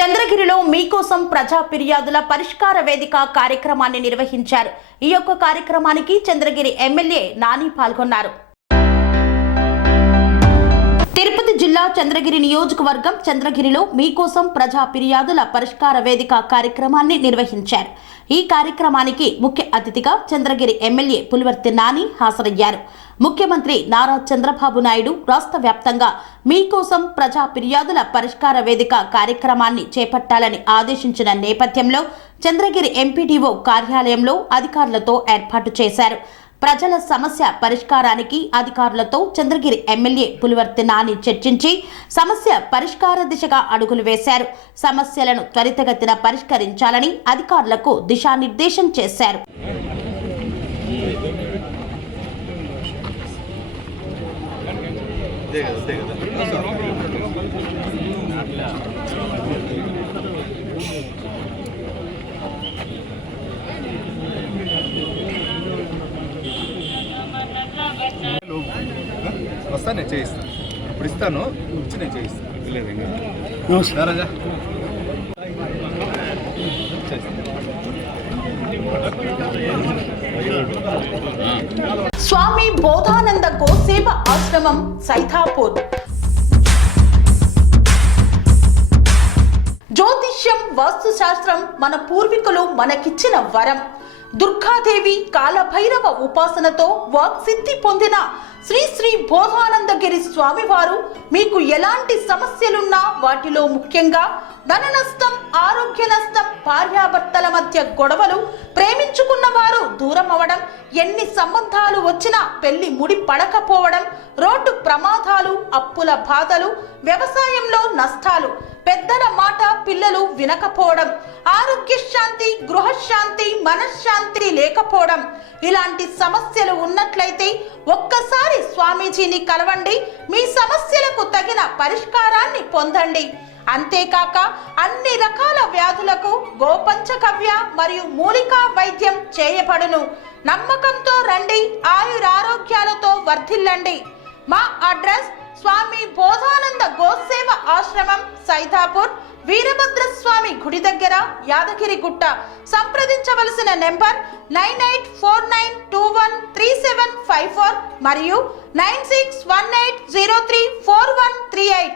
చంద్రగిరిలో మీకోసం ప్రజా ఫిర్యాదుల పరిష్కార వేదిక కార్యక్రమాన్ని నిర్వహించారు. ఈ యొక్క కార్యక్రమానికి చంద్రగిరి ఎమ్మెల్యే నాని పాల్గొన్నారు. తిరుపతి జిల్లా చంద్రగిరి నియోజకవర్గం చంద్రగిరిలో మీకోసం ప్రజా ఫిర్యాదుల పరిష్కార వేదిక కార్యక్రమాన్ని నిర్వహించారు. ఈ కార్యక్రమానికి ముఖ్య అతిథిగా చంద్రగిరి ఎమ్మెల్యే పులివర్తి నాని హాజరయ్యారు. ముఖ్యమంత్రి నారా చంద్రబాబు నాయుడు రాష్ట్ర వ్యాప్తంగా మీకోసం ప్రజా ఫిర్యాదుల పరిష్కార వేదిక కార్యక్రమాన్ని చేపట్టాలని ఆదేశించిన నేపథ్యంలో చంద్రగిరి ఎంపీడీఓ కార్యాలయంలో అధికారులతో ఏర్పాటు చేశారు. ప్రజల సమస్య పరిష్కారానికి అధికారులతో చంద్రగిరి ఎమ్మెల్యే పులివర్తి నాని చర్చించి సమస్య పరిష్కార దిశగా అడుగులు వేశారు. సమస్యలను త్వరితగతిన పరిష్కరించాలని అధికారులకు దిశానిర్దేశం చేశారు. వస్తా నేను చేయిస్తాను. ఇప్పుడు ఇస్తాను, వచ్చి నేను చేయిస్తాను. లేదు రాజా స్వామి బోధానంద గోసేవ ఆశ్రమం సైథాపూర్. జ్యోతిష్యం, వాస్తుశాస్త్రం మన పూర్వీకులు మనకిచ్చిన వరం. దుర్గాదేవి, కాలభైరవ ఉపాసనతో వాక్సిద్ధి పొందిన శ్రీ శ్రీ బోధానందగిరి స్వామివారు మీకు ఎలాంటి సమస్యలున్నా, వాటిలో ముఖ్యంగా ధన నష్టం, ఆరోగ్య నష్టం, భార్యాభర్తల మధ్య గొడవలు, ప్రేమించుకున్న వారు దూరం అవడం, ఎన్ని సంబంధాలు వచ్చినా పెళ్లి ముడి పడకపోవడం, రోడ్డు ప్రమాదాలు, అప్పుల బాధలు, వ్యవసాయంలో నష్టాలు, పెద్దల మాట పిల్లలు వినకపోవడం, ఆరోగ్య శాంతి, గృహశాంతి, మనశ్శాంతి లేకపోవడం, ఇలాంటి సమస్యలు ఉన్నట్లయితే ఒక్కసారి స్వామీజీని కలవండి. మీ సమస్యలకు తగిన పరిష్కారాన్ని పొందండి. అంతేకాక అన్ని రకాల వ్యాధులకు గోపంచగవ్య మరియు మూలికా వైద్యం చేయబడును. నమ్మకంతో రండి, ఆయురారోగ్యాలతో వర్ధిల్లండి. మా అడ్రస్ స్వామి బోధానంద గోసేవ ఆశ్రమం సైథాపూర్, వీరభద్రస్వామి గుడి దగ్గర, యాదగిరిగుట్ట. సంప్రదించవలసిన నెంబర్ 9849213754 మరియు 9618034138.